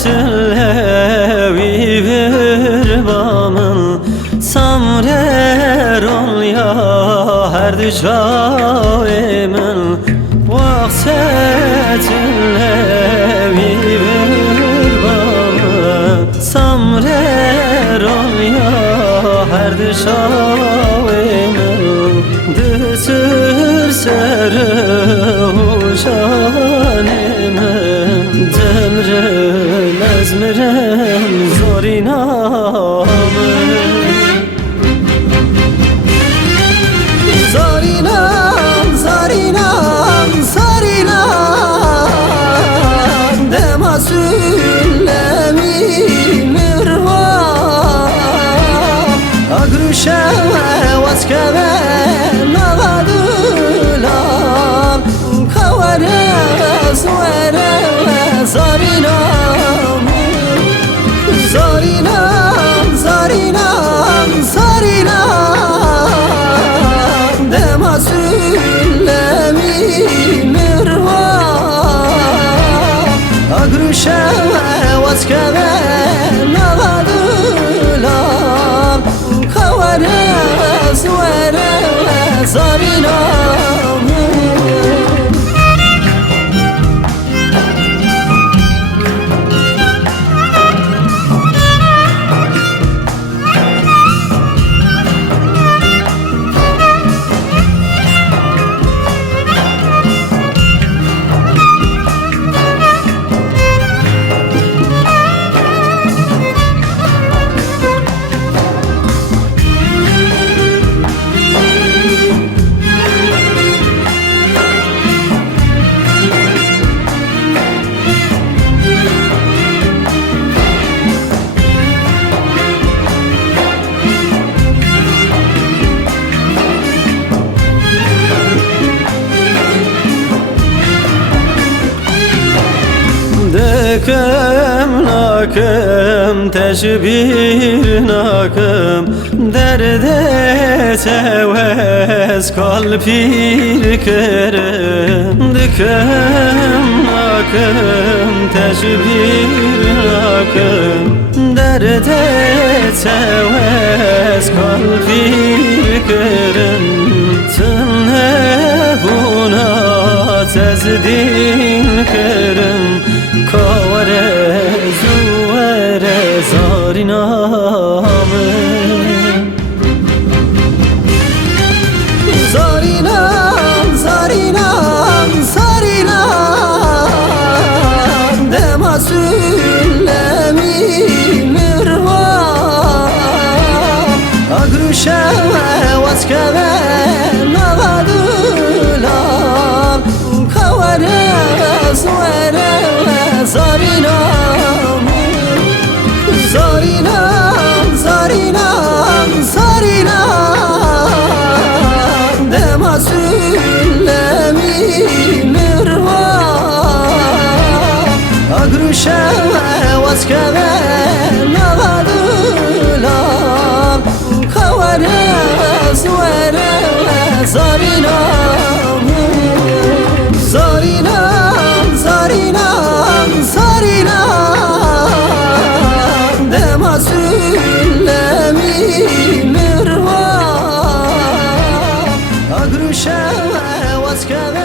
levi virbamın samrer ol ya her düşavimin vaksetin levi virbamın samrer ol ya her düşavimin düsür serü uşanimin demrel ezmirem zorinamın Zarinam, zarinam, zarinam Demasüllemi mirvam Agruşeve vaskeve navadulam Kavare zvere zarinam Zarinam, zarinam, zarinam Demasüllemi mirvam Agruşeve vaskeve navadulam Kavare zvere zarinam Dekem nakem teşbir nakem derde tevez kalpir kerem Dekem nakem teşbir nakem derde tevez kalpir kerem Tınne buna tezdin kerem Kavare zuvere zarinamın Zarinam, zarinam, zarinam Demasüllemi mirvam Agruşeve vaskeve navadulam Kavare zvere zarinam Zarinam, zarinam, zarinam Demasüllemi mirvam Agruşeve vaskeve navadulam Kavare zvere zarinam Zarinam, zarinam, zarinam Demasüllemi mirvam Agruşeve vaskeve